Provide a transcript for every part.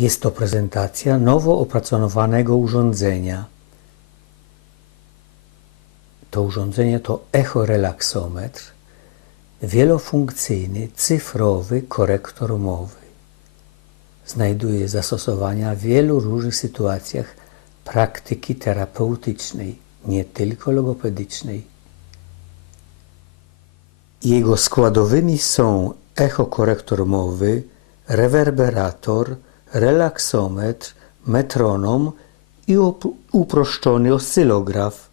Jest to prezentacja nowo opracowanego urządzenia. To urządzenie to echorelaksometr, wielofunkcyjny, cyfrowy korektor mowy. Znajduje zastosowania w wielu różnych sytuacjach praktyki terapeutycznej, nie tylko logopedycznej. Jego składowymi są echokorektor mowy, rewerberator, relaksometr, metronom i uproszczony oscylograf.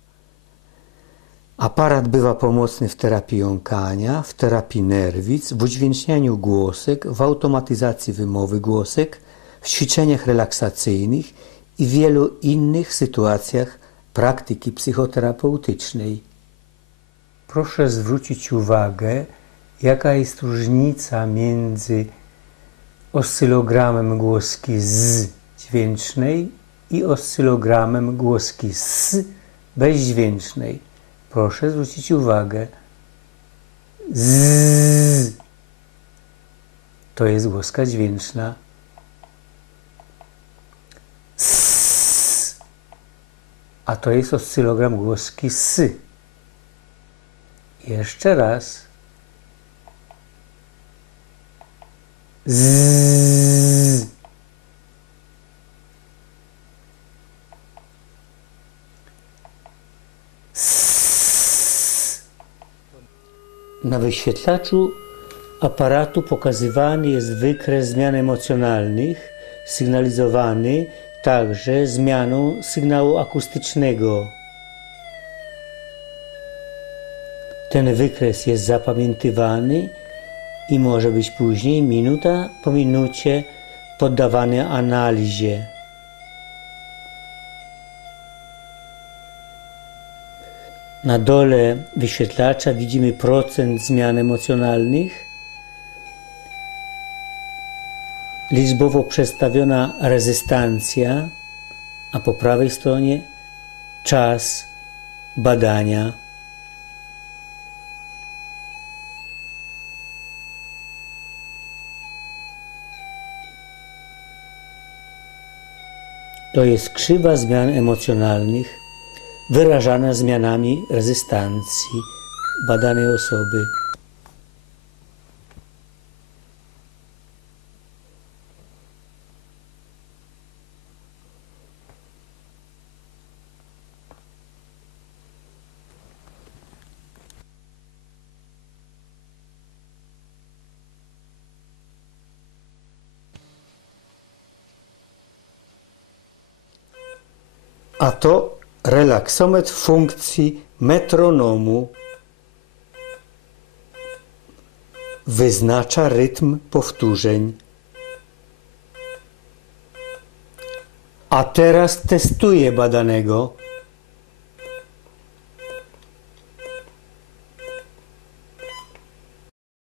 Aparat bywa pomocny w terapii jąkania, w terapii nerwic, w udźwięcznianiu głosek, w automatyzacji wymowy głosek, w ćwiczeniach relaksacyjnych i wielu innych sytuacjach praktyki psychoterapeutycznej. Proszę zwrócić uwagę, jaka jest różnica między oscylogramem głoski z dźwięcznej i oscylogramem głoski s bezdźwięcznej. Proszę zwrócić uwagę. Z to jest głoska dźwięczna. S a to jest oscylogram głoski s. Jeszcze raz. Z. Na wyświetlaczu aparatu pokazywany jest wykres zmian emocjonalnych, sygnalizowany także zmianą sygnału akustycznego. Ten wykres jest zapamiętywany i może być później, minuta po minucie, poddawany analizie. Na dole wyświetlacza widzimy procent zmian emocjonalnych, liczbowo przedstawiona rezystancja, a po prawej stronie czas badania. To jest krzywa zmian emocjonalnych wyrażana zmianami rezystancji badanej osoby. A to relaksometr funkcji metronomu wyznacza rytm powtórzeń. A teraz testuje badanego.